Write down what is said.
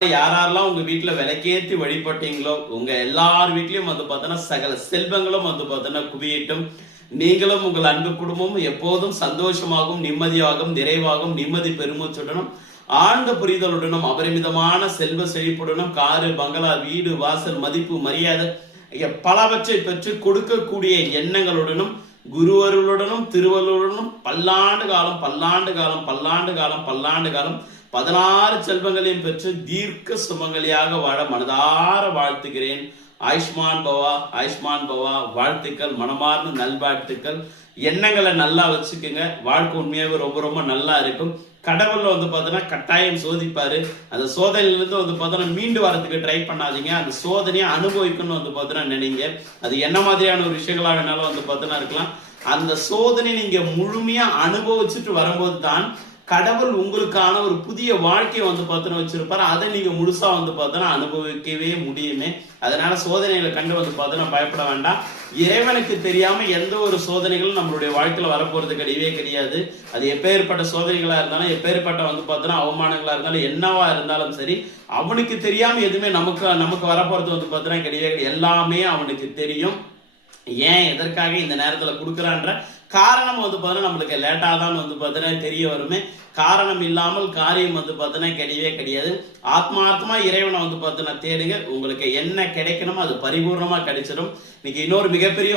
யாரெல்லாம் உங்க வீட்டுல விளக்கேத்தி வழிபட்டீங்களோ உங்க எல்லார் வீட்லயும் வந்து பார்த்தோன்னா சகல செல்வங்களும் வந்து பார்த்தோன்னா குவியட்டும். நீங்களும் உங்கள் அன்பு குடும்பமும் எப்போதும் சந்தோஷமாகவும் நிம்மதியாகவும் நிறைவாகவும் நிம்மதி பெருமூச்சுடனும் ஆழ்ந்த புரிதலுடனும் அபரிமிதமான செல்வ செழிப்புடனும் காரு பங்களா வீடு வாசல் மதிப்பு மரியாதை பலவற்றை பெற்று கொடுக்கக்கூடிய எண்ணங்களுடனும் குருவருளுடனும் திருவருளுடனும் பல்லாண்டு காலம் பல்லாண்டு காலம் பல்லாண்டு காலம் பல்லாண்டு காலம் 16 செல்வங்களையும் பெற்று தீர்க்க சுமங்கலியாக வாழ மனதார வாழ்த்துகிறேன். ஆயுஷ்மான் பவா ஆயுஷ்மான் பவா. வாழ்த்துக்கள், மனமார்ந்த நல்வாழ்த்துக்கள். எண்ணங்களை நல்லா வச்சுக்கோங்க. வாழ்க்கை உண்மையாகவே ரொம்ப ரொம்ப நல்லா இருக்கும். கடவுள்ல வந்து பார்த்தோன்னா கட்டாயம் சோதிப்பாரு. அந்த சோதனையிலிருந்து வந்து பார்த்தோன்னா மீண்டு வரதுக்கு ட்ரை பண்ணாதீங்க. அந்த சோதனையை அனுபவிக்கணும்னு வந்து பார்த்தோன்னா நினைங்க. அது என்ன மாதிரியான ஒரு விஷயங்களா வேணாலும் வந்து பார்த்தோன்னா இருக்கலாம். அந்த சோதனை நீங்க முழுமையா அனுபவிச்சுட்டு வரும்போது தான் கடவுள் உங்களுக்கான ஒரு புதிய வாழ்க்கையை வந்து பார்த்தோன்னா வச்சிருப்பாரு. அதை நீங்க முழுசா வந்து பார்த்தோன்னா அனுபவிக்கவே முடியுமே. அதனால சோதனைகளை கண்டு வந்து பார்த்தோன்னா பயப்பட வேண்டாம். இறைவனுக்கு தெரியாம எந்த ஒரு சோதனைகளும் நம்மளுடைய வாழ்க்கையில வரப்போறது கிடையவே கிடையாது. அது எப்பேற்பட்ட சோதனைகளா இருந்தாலும் எப்பேற்பட்ட வந்து பார்த்தோன்னா அவமானங்களா இருந்தாலும் என்னவா இருந்தாலும் சரி, அவனுக்கு தெரியாம எதுவுமே நமக்கு வரப்போறது வந்து பார்த்தோன்னா கிடையவே கிடையாது. எல்லாமே அவனுக்கு தெரியும். ஏன் எதற்காக இந்த நேரத்துல கொடுக்குறான்ற காரணம் வந்து பார்த்தீங்கன்னா நம்மளுக்கு லேட்டா தான் வந்து பார்த்தீங்கன்னா தெரிய வருமே. காரணம் இல்லாமல் காரியம் வந்து பார்த்தீங்கன்னா கிடையவே கிடையாது. ஆத்மார்த்தமா இறைவனை வந்து பார்த்தீங்கன்னா தேடுங்க. உங்களுக்கு என்ன கிடைக்கணுமோ அது பரிபூர்ணமா கிடைச்சிடும். இன்னைக்கு இன்னொரு மிகப்பெரிய